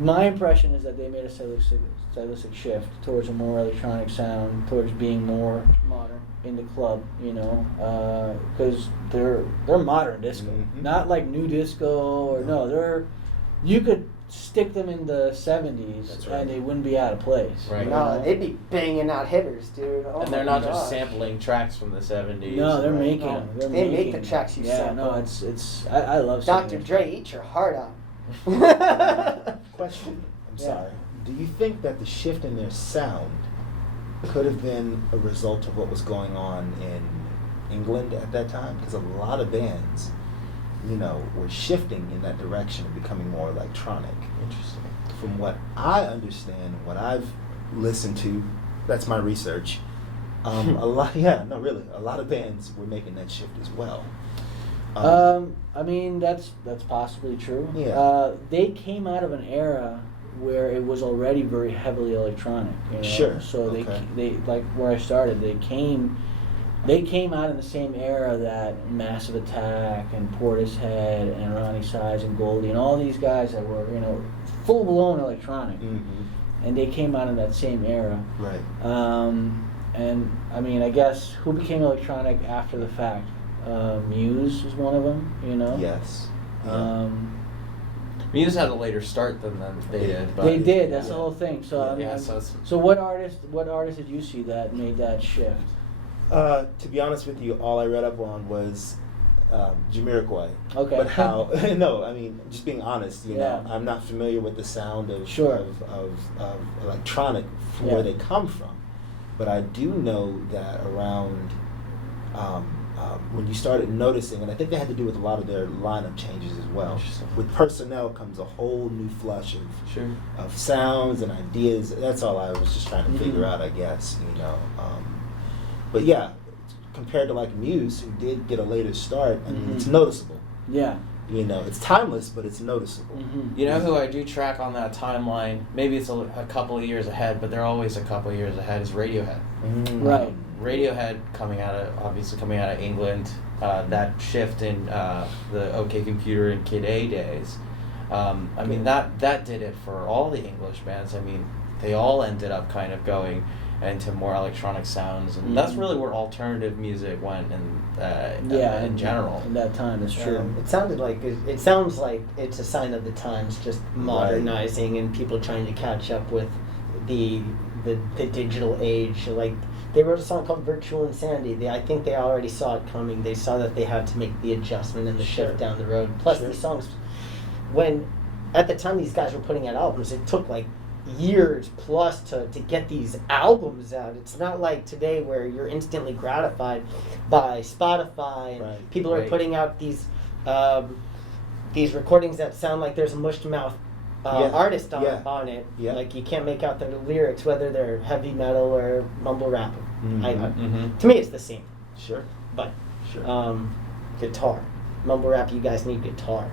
my impression is that they made a stylistic shift towards a more electronic sound, towards being more modern in the club, you know, because they're modern disco, not like new disco or you could stick them in the 70s and they wouldn't be out of place. Right. No, they'd be banging out hitters, dude. Oh and they're not just sampling tracks from the 70s. No, they're making no. them. They make the tracks you sample. No, I love Dr. Dre, eat your heart out. Question. I'm sorry. Do you think that the shift in their sound could have been a result of what was going on in England at that time? Because a lot of bands, you know, were shifting in that direction and becoming more electronic. Interesting. From what I understand, what I've listened to, that's my research. A lot of bands were making that shift as well. I mean, that's possibly true. Yeah. They came out of an era where it was already very heavily electronic. You know? Sure. So they like where I started. They came out in the same era that Massive Attack and Portishead and Ronnie Size and Goldie and all these guys that were, you know, full blown electronic, and they came out in that same era. Right. And I mean, I guess who became electronic after the fact? Muse was one of them, you know. Yes. Yeah. Muse had a later start than they did. But They did. That's the whole thing. So I mean, yeah, so what artist did you see that made that shift? To be honest with you, all I read up on was Jamiroquai. Okay. But how? No, I mean, just being honest, you know, Yeah. I'm not familiar with the sound of Sure. of electronic from where they come from, but I do know that around when you started noticing, and I think they had to do with a lot of their lineup changes as well. With personnel comes a whole new flush of sounds and ideas. That's all I was just trying to figure out, I guess, you know. But yeah, compared to like Muse, who did get a later start, I mean, it's noticeable. Yeah. You know, it's timeless, but it's noticeable. You know who I do track on that timeline? Maybe it's a couple of years ahead, but they're always a couple of years ahead. Is Radiohead. Right. Radiohead coming out of England, that shift in the OK Computer and Kid A days. I mean that did it for all the English bands. I mean, they all ended up kind of going into more electronic sounds, and that's really where alternative music went in general. In that time, it's true. It sounds like it's a sign of the times, just modernizing and people trying to catch up with the digital age. Like they wrote a song called "Virtual Insanity." I think they already saw it coming. They saw that they had to make the adjustment and the shift down the road. Plus, these songs, when at the time these guys were putting out albums, it took like years plus to get these albums out. It's not like today where you're instantly gratified by Spotify and people are putting out these recordings that sound like there's a mushed mouth artist on it. Yeah. Like you can't make out the lyrics, whether they're heavy metal or mumble rap. To me, it's the same. Sure. But guitar, mumble rap. You guys need guitar.